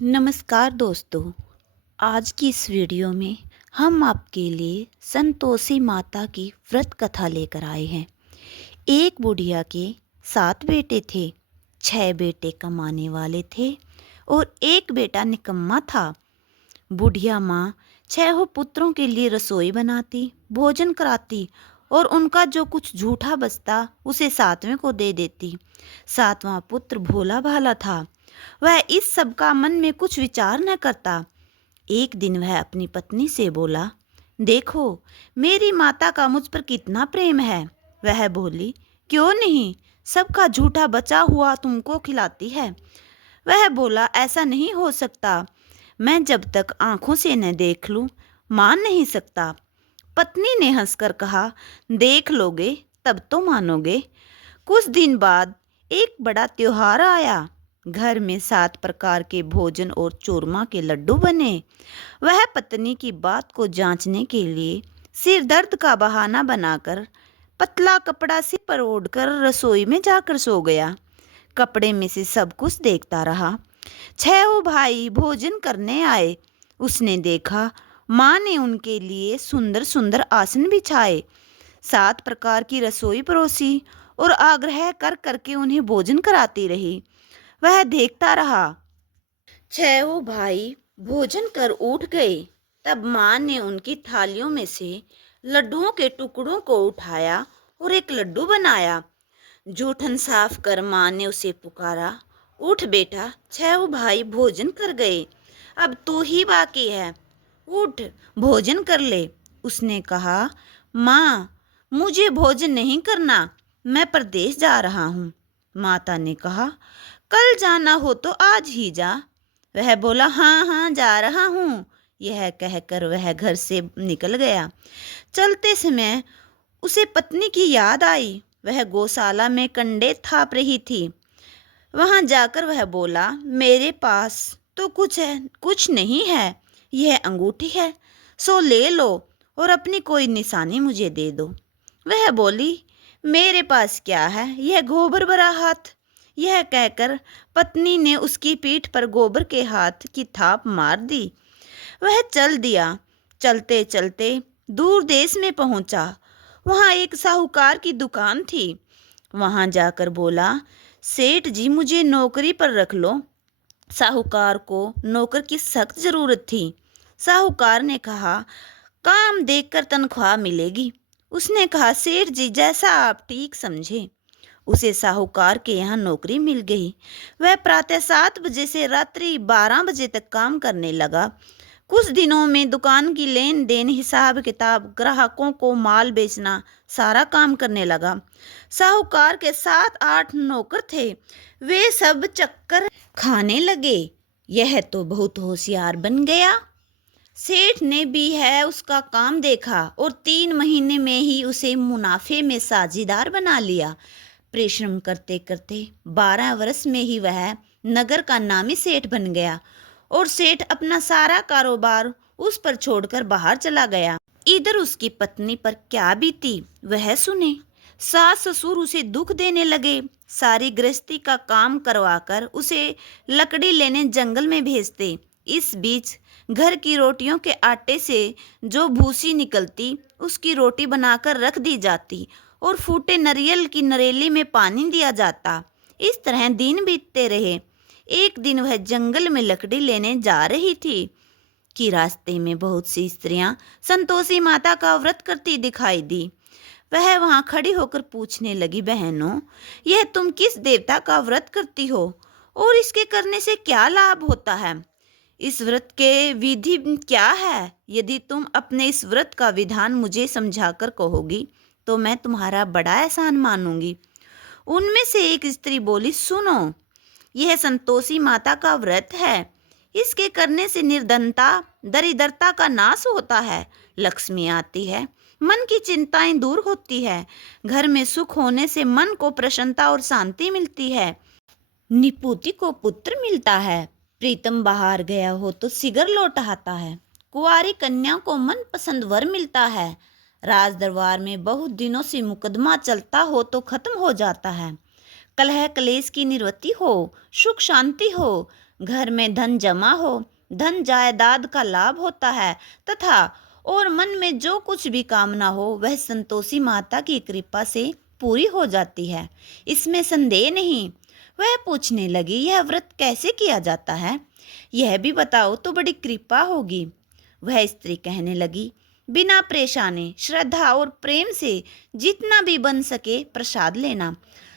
नमस्कार दोस्तों। आज की इस वीडियो में हम आपके लिए संतोषी माता की व्रत कथा लेकर आए हैं। एक बुढ़िया के 7 बेटे थे। 6 बेटे कमाने वाले थे और एक बेटा निकम्मा था। बुढ़िया माँ 6 पुत्रों के लिए रसोई बनाती, भोजन कराती और उनका जो कुछ झूठा बचता उसे 7वें को दे देती। 7वां पुत्र भोला भाला था। वह इस सब का मन में कुछ विचार न करता। एक दिन वह अपनी पत्नी से बोला, देखो मेरी माता का मुझ पर कितना प्रेम है। वह बोली, क्यों नहीं, सबका झूठा बचा हुआ तुमको खिलाती है। वह बोला, ऐसा नहीं हो सकता, मैं जब तक आंखों से न देख लूं मान नहीं सकता। पत्नी ने हंसकर कहा, देख लोगे तब तो मानोगे। कुछ दिन बाद एक बड़ा त्योहार आया। घर में 7 प्रकार के भोजन और चूरमा के लड्डू बने। वह पत्नी की बात को जांचने के लिए सिर दर्द का बहाना बनाकर पतला कपड़ा सिर पर ओढ़कर रसोई में जाकर सो गया। कपड़े में से सब कुछ देखता रहा। 6 भाई भोजन करने आए। उसने देखा माँ ने उनके लिए सुंदर सुंदर आसन बिछाए, 7 प्रकार की रसोई परोसी और आग्रह कर करके उन्हें भोजन कराती रही। वह देखता रहा। 6 भाई भोजन कर उठ गए। तब माँ ने उनकी थालियों में से लड्डुओं के टुकड़ों को उठाया और एक लड्डू बनाया। जूठन साफ कर माँ ने उसे पुकारा, उठ बेटा, 6 भाई भोजन कर गए, अब तू ही बाकी है, उठ भोजन कर ले। उसने कहा, माँ मुझे भोजन नहीं करना, मैं परदेश जा रहा हूँ। माता ने कहा, कल जाना हो तो आज ही जा। वह बोला, हाँ हाँ जा रहा हूँ। यह कहकर वह घर से निकल गया। चलते समय उसे पत्नी की याद आई। वह गौशाला में कंडे थाप रही थी। वहां जाकर वह बोला, मेरे पास तो कुछ नहीं है, यह अंगूठी है, सो ले लो और अपनी कोई निशानी मुझे दे दो। वह बोली, मेरे पास क्या है, यह गोबर भरा हाथ। यह कहकर पत्नी ने उसकी पीठ पर गोबर के हाथ की थाप मार दी। वह चल दिया। चलते चलते दूर देश में पहुंचा। वहां एक साहूकार की दुकान थी। वहां जाकर बोला, सेठ जी मुझे नौकरी पर रख लो। साहूकार को नौकर की सख्त जरूरत थी। साहूकार ने कहा, काम देखकर तनख्वाह मिलेगी। उसने कहा, सेठ जी जैसा आप ठीक समझे। उसे साहूकार के यहाँ नौकरी मिल गई। वह प्रातः 7 बजे से रात्रि 12 बजे तक काम करने लगा। कुछ दिनों में दुकान की लेन देन, हिसाब किताब, ग्राहकों को माल बेचना, सारा काम करने लगा। साहूकार के 7-8 नौकर थे। वे सब चक्कर खाने लगे। यह तो बहुत होशियार बन गया। सेठ ने भी है उसका काम देखा और 3 महीने में ही उसे मुनाफे में साझीदार बना लिया। परिश्रम करते करते 12 वर्ष में ही वह नगर का नामी सेठ बन गया और सेठ अपना सारा कारोबार उस पर छोड़कर बाहर चला गया। इधर उसकी पत्नी पर क्या बीती वह सुने। सास ससुर उसे दुख देने लगे। सारी गृहस्थी का काम करवाकर उसे लकड़ी लेने जंगल में भेजते। इस बीच घर की रोटियों के आटे से जो भूसी निकलती उसकी रोटी बनाकर रख दी जाती और फूटे नारियल की नरेली में पानी दिया जाता। इस तरह दिन बीतते रहे। एक दिन वह जंगल में लकड़ी लेने जा रही थी कि रास्ते में बहुत सी स्त्रियां संतोषी माता का व्रत करती दिखाई दी। वह वहां खड़ी होकर पूछने लगी, बहनों यह तुम किस देवता का व्रत करती हो और इसके करने से क्या लाभ होता है? इस व्रत के विधि क्या है? यदि तुम अपने इस व्रत का विधान मुझे समझाकर कहोगी तो मैं तुम्हारा बड़ा एहसान मानूंगी। उनमें से एक स्त्री बोली, सुनो, यह संतोषी माता का व्रत है। इसके करने से निर्धनता, दरिद्रता का नाश होता है, लक्ष्मी आती है, मन की चिंताएं दूर होती है, घर में सुख होने से मन को प्रसन्नता और शांति मिलती है, निपुति को पुत्र मिलता है, प्रीतम बाहर गया हो तो सिगर लौट आता है, कुंवारी कन्या को मन पसंद वर मिलता है, राज दरबार में बहुत दिनों से मुकदमा चलता हो तो खत्म हो जाता है, कलह कलेश की निवृत्ति हो, सुख शांति हो, घर में धन जमा हो, धन जायदाद का लाभ होता है तथा और मन में जो कुछ भी कामना हो वह संतोषी माता की कृपा से पूरी हो जाती है, इसमें संदेह नहीं। वह पूछने लगी, यह व्रत कैसे किया जाता है, यह भी बताओ तो बड़ी कृपा होगी। वह स्त्री कहने लगी, बिना परेशानी, श्रद्धा और प्रेम से जितना भी बन सके प्रसाद लेना।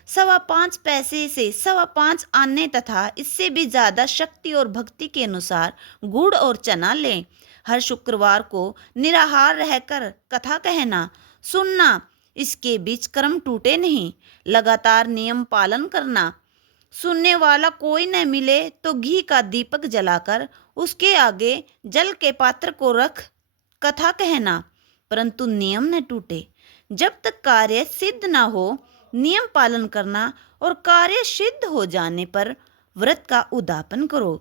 5.25 पैसे से 5.25 आने तथा इससे भी ज्यादा शक्ति और भक्ति के अनुसार गुड़ और चना लें। हर शुक्रवार को निराहार रहकर कथा कहना, सुनना, इसके बीच कर्म टूटे नहीं। लगातार नियम पालन करना। सुनने वाला कोई न मिले तो घी का दीपक जलाकर उसके आगे जल के पात्र को रख कथा कहना, परंतु नियम न टूटे। जब तक कार्य सिद्ध न हो नियम पालन करना और कार्य सिद्ध हो जाने पर व्रत का उद्यापन करो।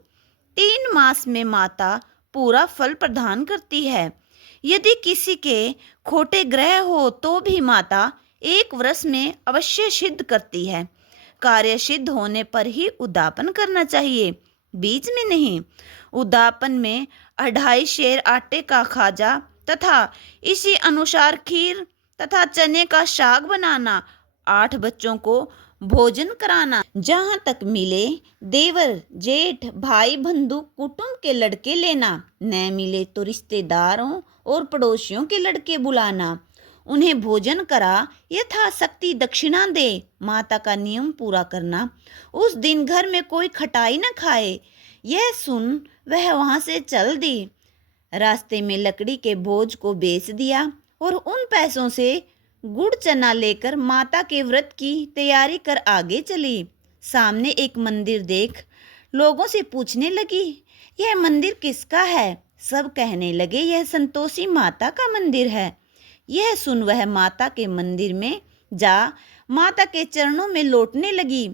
3 मास में माता पूरा फल प्रदान करती है। यदि किसी के खोटे ग्रह हो तो भी माता 1 वर्ष में अवश्य सिद्ध करती है। कार्य सिद्ध होने पर ही उद्यापन करना चाहिए, बीच में नहीं। उद्यापन में 2.5 सेर आटे का खाजा तथा इसी अनुसार खीर तथा चने का साग बनाना, 8 बच्चों को भोजन कराना, जहाँ तक मिले देवर जेठ भाई बंधु कुटुंब के लड़के लेना, न मिले तो रिश्तेदारों और पड़ोसियों के लड़के बुलाना, उन्हें भोजन करा यथाशक्ति दक्षिणा दे। माता का नियम पूरा करना, उस दिन घर में कोई खटाई न खाए। यह सुन वह वहां से चल दी। रास्ते में लकड़ी के बोझ को बेच दिया और उन पैसों से गुड़ चना लेकर माता के व्रत की तैयारी कर आगे चली। सामने एक मंदिर देख लोगों से पूछने लगी, यह मंदिर किसका है? सब कहने लगे, यह संतोषी माता का मंदिर है। यह सुन वह माता के मंदिर में जा माता के चरणों में लौटने लगी,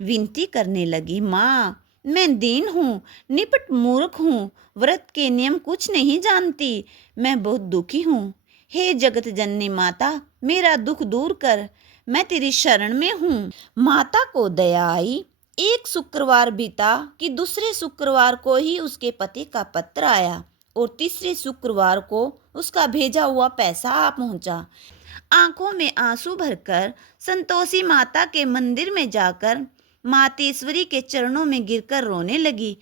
विनती करने लगी, माँ मैं दीन हूँ, निपट मूर्ख हूँ, व्रत के नियम कुछ नहीं जानती, मैं बहुत दुखी हूँ। हे जगत जननी माता, मेरा दुख दूर कर, मैं तेरी शरण में हूँ। माता को दया आई। एक शुक्रवार बीता कि दूसरे शुक्रवार को ही उसके पति का पत्र आया और तीसरे शुक्रवार को उसका भेजा हुआ पैसा आ पहुंचा। आंखों में आंसू भरकर संतोषी माता के मंदिर में जाकर मातेश्वरी के चरणों में गिरकर रोने लगी।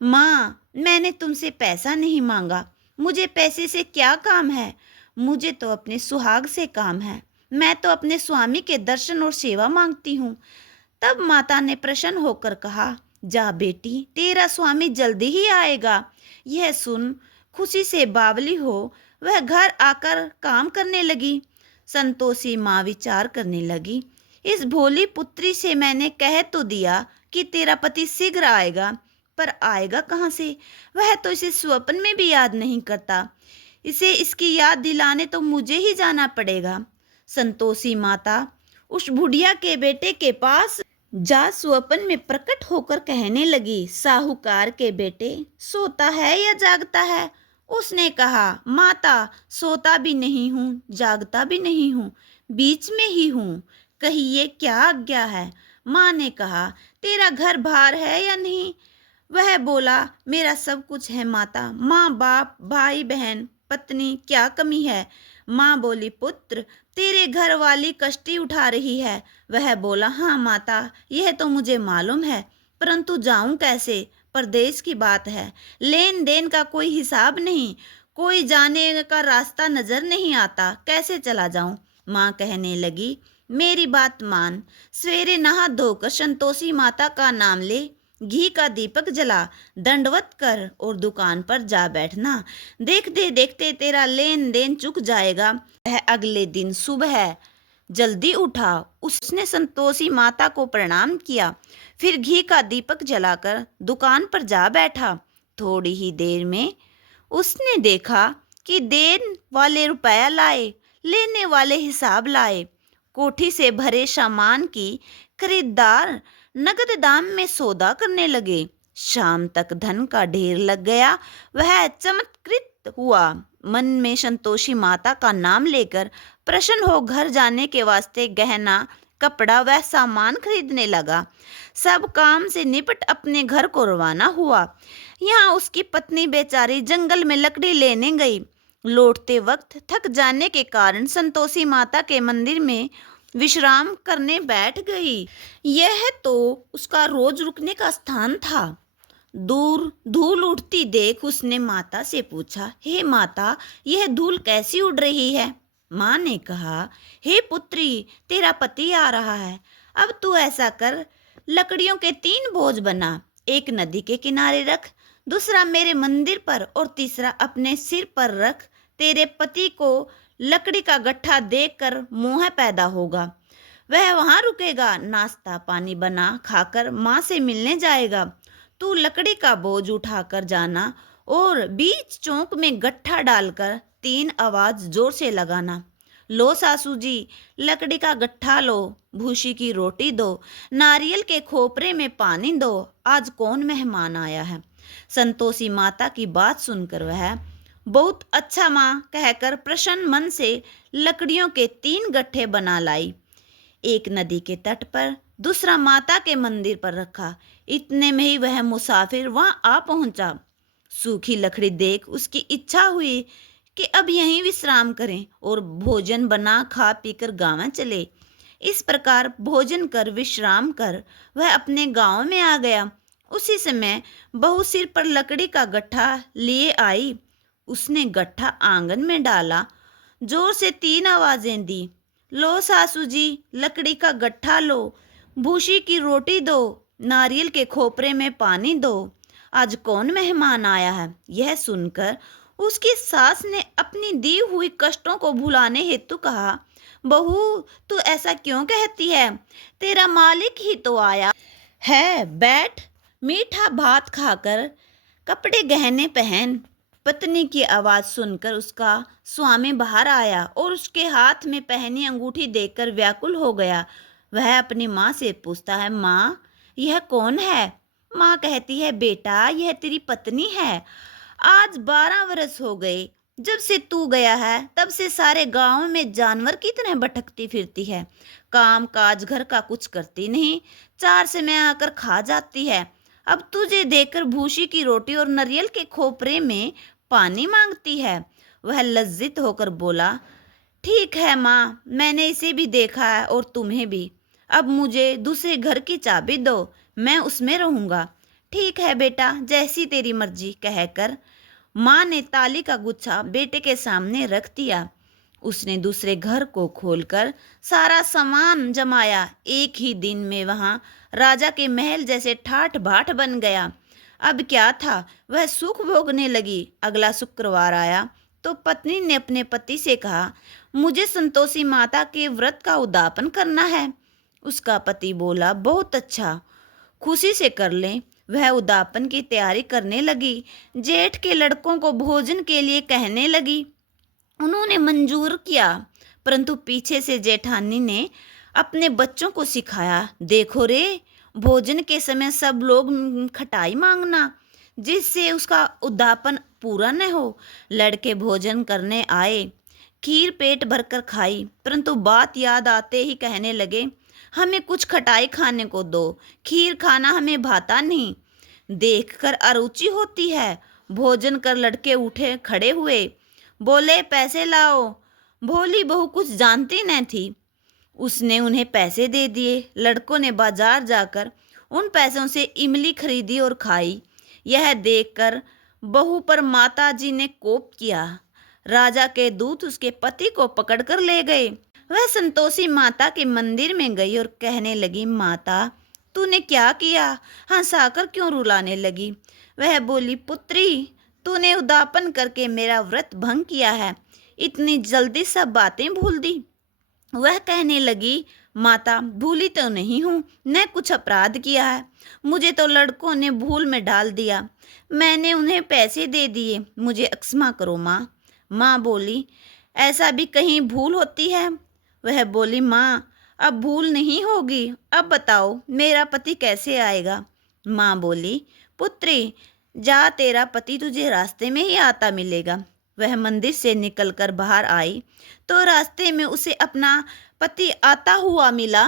माँ, मैंने तुमसे पैसा नहीं मांगा, मुझे पैसे से क्या काम है, मुझे तो अपने सुहाग से काम है, मैं तो अपने स्वामी के दर्शन और सेवा मांगती हूँ। तब माता ने प्रसन्न होकर कहा, जा बेटी, तेरा स्वामी जल्दी ही आएगा। यह सुन खुशी से बावली हो वह घर आकर काम करने लगी। संतोषी माँ विचार करने लगी, इस भोली पुत्री से मैंने कह तो दिया कि तेरा पति शीघ्र आएगा, पर आएगा कहाँ से? वह तो इसे स्वप्न में भी याद नहीं करता। इसे इसकी याद दिलाने तो मुझे ही जाना पड़ेगा। संतोषी माता उस बुढ़िया के बेटे के पास जा स्वप्न में प्रकट होकर कहने लगी, साहूकार के बेटे, सोता है या जागता है? उसने कहा, माता सोता भी नहीं हूँ, जागता भी नहीं हूँ, बीच में ही हूँ, कहिए क्या आज्ञा है? माँ ने कहा, तेरा घर बाहर है या नहीं? वह बोला, मेरा सब कुछ है माता, माँ बाप भाई बहन पत्नी, क्या कमी है? माँ बोली, पुत्र तेरे घर वाली कष्टी उठा रही है। वह बोला, हाँ माता, यह तो मुझे मालूम है, परंतु जाऊं कैसे? परदेश की बात है, लेन देन का कोई हिसाब नहीं, कोई जाने का रास्ता नजर नहीं आता, कैसे चला जाऊं? माँ कहने लगी, मेरी बात मान, सवेरे नहा धोकर संतोषी माता का नाम ले, घी का दीपक जला, दंडवत कर और दुकान पर जा बैठना। देखते देखते तेरा लेन देन चुक जाएगा। वह अगले दिन सुबह जल्दी उठा। उसने संतोषी माता को प्रणाम किया, फिर घी का दीपक जलाकर दुकान पर जा बैठा। थोड़ी ही देर में उसने देखा कि देन वाले रुपया लाए, लेने वाले हिसाब लाए। कोठी से भरे सामान की खरीदार नगद दाम में सौदा करने लगे। शाम तक धन का ढेर लग गया। वह चमत्कृत हुआ। मन में संतोषी माता का नाम लेकर प्रसन्न हो घर जाने के वास्ते गहना कपड़ा व सामान खरीदने लगा। सब काम से निपट अपने घर को रवाना हुआ। यहाँ उसकी पत्नी बेचारी जंगल में लकड़ी लेने गई। लौटते वक्त थक जाने के कारण संतोषी माता के मंदिर में विश्राम करने बैठ गई। यह तो उसका रोज रुकने का स्थान था। दूर धूल उड़ती देख उसने माता से पूछा, हे माता, यह धूल कैसी उड़ रही है? माँ ने कहा, हे पुत्री, तेरा पति आ रहा है। अब तू ऐसा कर, लकड़ियों के 3 बोझ बना, एक नदी के किनारे रख, दूसरा मेरे मंदिर पर और तीसरा अपने सिर पर रख। तेरे पति को लकड़ी का गट्ठा देखकर मोह पैदा होगा। वह वहां रुकेगा, नाश्ता पानी बना खाकर माँ से मिलने जाएगा। तू लकड़ी का बोझ उठाकर जाना और बीच चौक में गट्ठा डालकर 3 आवाज जोर से लगाना। लो सासू जी, लकड़ी का गट्ठा लो, भूसी की रोटी दो, नारियल के खोपरे में पानी दो, आज कौन मेहमान आया है। संतोषी माता की बात सुनकर वह बहुत अच्छा माँ कहकर प्रसन्न मन से लकड़ियों के 3 गट्ठे बना लाई। एक नदी के तट पर, दूसरा माता के मंदिर पर रखा। इतने में ही वह मुसाफिर वहां आ पहुंचा। सूखी लकड़ी देख उसकी इच्छा हुई कि अब यहीं विश्राम करें और भोजन बना खा पीकर गाँव चले। इस प्रकार भोजन कर विश्राम कर वह अपने गांव में आ गया। उसी समय बहू सिर पर लकड़ी का गट्ठा लिए आई। उसने गट्ठा आंगन में डाला, जोर से 3 आवाजें दी। लो सासू जी, लकड़ी का गट्ठा लो, भूसी की रोटी दो, नारियल के खोपरे में पानी दो, आज कौन मेहमान आया है। यह सुनकर उसकी सास ने अपनी दी हुई कष्टों को भुलाने हेतु कहा, बहू तू ऐसा क्यों कहती है, तेरा मालिक ही तो आया है, बैठ, मीठा भात खाकर कपड़े गहने पहन। पत्नी की आवाज सुनकर उसका स्वामी बाहर आया और उसके हाथ में पहनी अंगूठी देखकर व्याकुल हो गया। वह अपनी माँ से पूछता है, माँ यह कौन है? माँ कहती है, बेटा यह तेरी पत्नी है। आज 12 वर्ष हो गए जब से तू गया है, तब से सारे गांव में जानवर की तरह भटकती फिरती है। काम काज घर का कुछ करती नहीं, 4 समय आकर खा जाती है। अब तुझे देखकर भूसी की रोटी और नारियल के खोपरे में पानी मांगती है। वह लज्जित होकर बोला, ठीक है माँ, मैंने इसे भी देखा है और तुम्हें भी। अब मुझे दूसरे घर की चाबी दो, मैं उसमें रहूंगा। ठीक है बेटा, जैसी तेरी मर्जी, कहकर माँ ने ताली का गुच्छा बेटे के सामने रख दिया। उसने दूसरे घर को खोलकर सारा सामान जमाया। एक ही दिन में वहां राजा के महल जैसे ठाठ बाट बन गया। अब क्या था, वह सुख भोगने लगी। अगला शुक्रवार आया तो पत्नी ने अपने पति से कहा, मुझे संतोषी माता के व्रत का उद्यापन करना है। उसका पति बोला, बहुत अच्छा, खुशी से कर लें। वह उद्यापन की तैयारी करने लगी। जेठ के लड़कों को भोजन के लिए कहने लगी। उन्होंने मंजूर किया, परंतु पीछे से जेठानी ने अपने बच्चों को सिखाया, देखो रे, भोजन के समय सब लोग खटाई मांगना, जिससे उसका उद्यापन पूरा न हो। लड़के भोजन करने आए, खीर पेट भरकर खाई, परंतु बात याद आते ही कहने लगे, हमें कुछ खटाई खाने को दो, खीर खाना हमें भाता नहीं, देखकर अरुचि होती है। भोजन कर लड़के उठे खड़े हुए, बोले, पैसे लाओ। भोली बहू कुछ जानती न थी, उसने उन्हें पैसे दे दिए। लड़कों ने बाजार जाकर उन पैसों से इमली खरीदी और खाई। यह देखकर बहू पर माताजी ने कोप किया। राजा के दूत उसके पति को पकड़कर ले गए। वह संतोषी माता के मंदिर में गई और कहने लगी, माता तूने क्या किया, हंसाकर क्यों रुलाने लगी। वह बोली, पुत्री तूने उद्यापन करके मेरा व्रत भंग किया है, इतनी जल्दी सब बातें भूल दी। वह कहने लगी, माता भूली तो नहीं हूँ, न कुछ अपराध किया है, मुझे तो लड़कों ने भूल में डाल दिया, मैंने उन्हें पैसे दे दिए, मुझे क्षमा करो माँ। माँ बोली, ऐसा भी कहीं भूल होती है। वह बोली, माँ अब भूल नहीं होगी, अब बताओ मेरा पति कैसे आएगा। माँ बोली, पुत्री जा, तेरा पति तुझे रास्ते में ही आता मिलेगा। वह मंदिर से निकलकर बाहर आई तो रास्ते में उसे अपना पति आता हुआ मिला।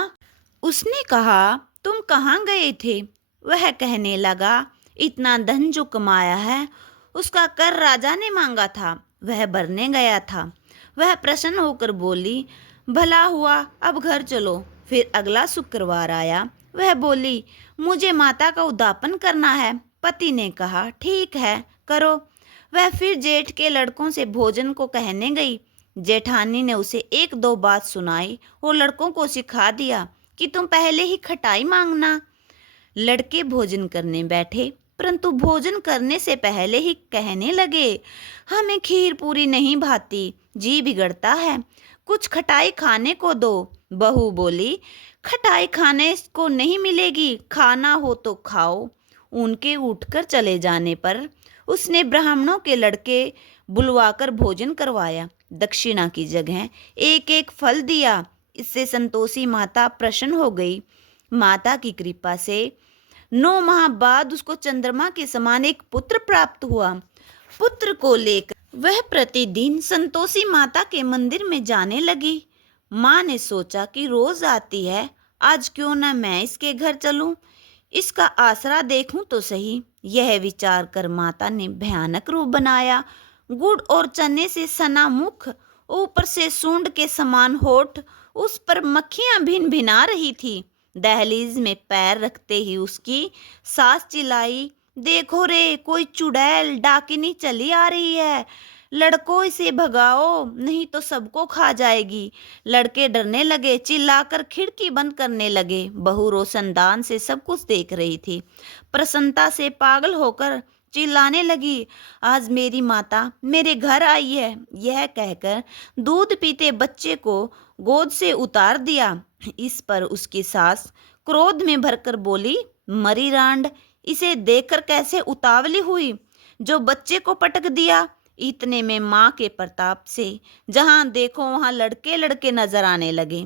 उसने कहा, तुम कहाँ गए थे? वह कहने लगा, इतना धन जो कमाया है उसका कर राजा ने मांगा था, वह भरने गया था। वह प्रसन्न होकर बोली, भला हुआ, अब घर चलो। फिर अगला शुक्रवार आया। वह बोली, मुझे माता का उद्यापन करना है। पति ने कहा, ठीक है, करो। वह फिर जेठ के लड़कों से भोजन को कहने गई। जेठानी ने उसे एक दो बात सुनाई और लड़कों को सिखा दिया कि तुम पहले ही खटाई मांगना। लड़के भोजन करने बैठे, परंतु भोजन करने से पहले ही कहने लगे, हमें खीर पूरी नहीं भाती, जी बिगड़ता है, कुछ खटाई खाने को दो। बहू बोली, खटाई खाने को नहीं मिलेगी, खाना हो तो खाओ। उनके उठकर चले जाने पर उसने ब्राह्मणों के लड़के बुलवाकर भोजन करवाया। दक्षिणा की जगह एक एक फल दिया। इससे संतोषी माता प्रसन्न हो गई। माता की कृपा से 9 माह बाद उसको चंद्रमा के समान एक पुत्र प्राप्त हुआ। पुत्र को लेकर वह प्रतिदिन संतोषी माता के मंदिर में जाने लगी। माँ ने सोचा कि रोज आती है, आज क्यों न मैं इसके घर चलूं, इसका आसरा देखूं तो सही। यह विचार कर माता ने भयानक रूप बनाया। गुड़ और चने से सना मुख, ऊपर से सूंड के समान होठ, उस पर मक्खियां भिन भिना रही थी। दहलीज में पैर रखते ही उसकी सास चिल्लाई, देखो रे, कोई चुड़ैल डाकिनी चली आ रही है, लड़कों इसे भगाओ, नहीं तो सबको खा जाएगी। लड़के डरने लगे, चिल्लाकर खिड़की बंद करने लगे। बहू रोशनदान से सब कुछ देख रही थी। प्रसन्नता से पागल होकर चिल्लाने लगी, आज मेरी माता मेरे घर आई है। यह कहकर दूध पीते बच्चे को गोद से उतार दिया। इस पर उसकी सास क्रोध में भरकर बोली, मरी रांड, इसे देखकर कैसे उतावली हुई, जो बच्चे को पटक दिया। इतने में माँ के प्रताप से जहां देखो वहां लड़के लड़के नजर आने लगे।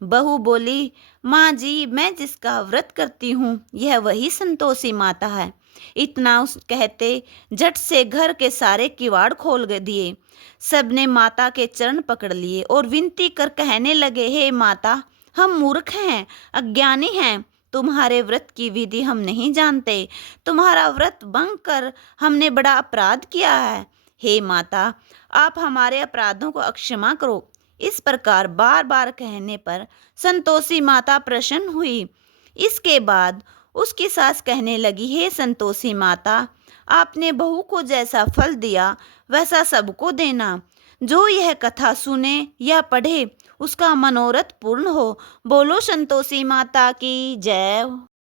बहू बोली, माँ जी, मैं जिसका व्रत करती हूँ यह वही संतोषी माता है। इतना उस कहते झट से घर के सारे किवाड़ खोल दिए। सबने माता के चरण पकड़ लिए और विनती कर कहने लगे, हे माता, हम मूर्ख हैं, अज्ञानी हैं, तुम्हारे व्रत की विधि हम नहीं जानते, तुम्हारा व्रत भंग कर हमने बड़ा अपराध किया है। हे माता, आप हमारे अपराधों को अक्षमा करो। इस प्रकार बार बार कहने पर संतोषी माता प्रसन्न हुई। इसके बाद उसकी सास कहने लगी, हे संतोषी माता, आपने बहू को जैसा फल दिया वैसा सबको देना। जो यह कथा सुने या पढ़े उसका मनोरथ पूर्ण हो। बोलो संतोषी माता की जय।